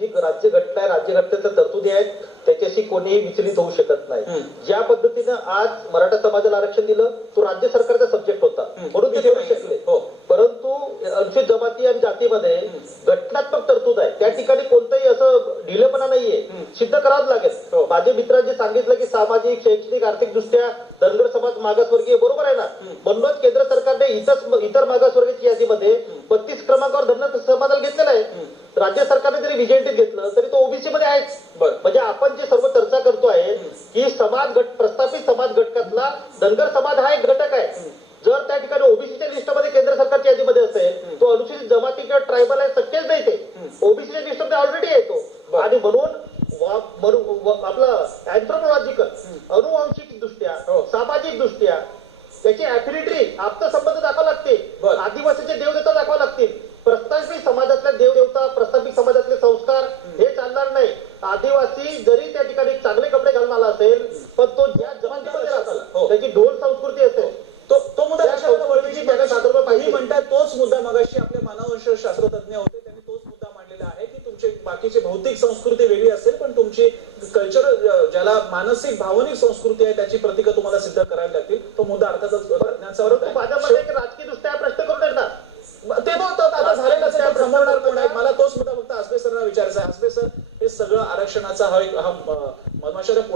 राज्य घटना आहे राज्यघटनेच्या तरतुदी आहेत त्याच्याशी कोणीही विचलित होऊ शकत नाही. ज्या पद्धतीनं आज मराठा समाजाला आरक्षण दिलं तो राज्य सरकारचा सब्जेक्ट होता. म्हणून ते नाही. शकले हो. परंतु अनुसूचित जमाती आणि जातीमध्ये घटनात्मक तरतूद आहे त्या ठिकाणी कोणतंही असं ढिलेपणा नाहीये. सिद्ध करावंच हो. लागेल माझे मित्रांनी सांगितलं की सामाजिक शैक्षणिक आर्थिक दृष्ट्या धनगर समाज मागासवर्गीय बरोबर आहे ना म्हणूनच केंद्र सरकारने इतर इतर मागासवर्गीय यादीमध्ये बत्तीस क्रमांकावर धनगर समाजाला राज्य सरकारने जरी विजेंटीत घेतलं तरी तो ओबीसी मध्ये आहेच. म्हणजे आपण जे सर्व चर्चा करतोय की समाज गट प्रस्थापित समाज घटकातला धनगर समाज हा एक घटक आहे. जर त्या ठिकाणी ओबीसीच्या लिस्टमध्ये केंद्र सरकारच्या यादीमध्ये असेल तो अनुसूचित जमाती किंवा ट्रायबल आहे शक्यच नाही ते. ओबीसीच्या लिस्टमध्ये ऑलरेडी येतो. आणि म्हणून आपलं अँथ्रोपॉलॉजिकल अनुवांशिक दृष्ट्या हो. सामाजिक दृष्ट्या त्याची ऍफिलिटी आप्तसंबंध दाखवा लागते. आदिवासीचे देवदेवता दाखवा लागतील प्रस्थापित समाजातल्या देवदेवता प्रस्थापित समाजातले संस्कार हे चालणार नाही आदिवासी जरी त्या ठिकाणी चांगले कपडे घालून आला असेल पण तो ज्या जमातीमध्ये हो. राहतो त्याची ढोल संस्कृती असेल. तो तो मुद्दा पाहिजे. तुम्ही म्हणताय तोच मुद्दा मगाशी आपले मानववंश शास्त्रज्ञ होते त्यांनी तोच मुद्दा मांडलेला आहे की तुमचे बाकीची भौतिक संस्कृती वेगळी असेल पण तुमची कल्चर ज्याला मानसिक भावनिक संस्कृती आहे त्याची प्रतीक तुम्हाला सिद्ध करावी लागतील. तो मुद्दा अर्थातच राजकीय दृष्ट्या हा प्रश्न करू नये ना ते तो तो आता झालेलाच आहे ते थांबवणार कोण आहे मला तोच मुद्दा फक्त आसबे सरांना विचारायचा आहे. आसबे सर हे सगळं आरक्षणाचा हा एक हा मधमाशाच्या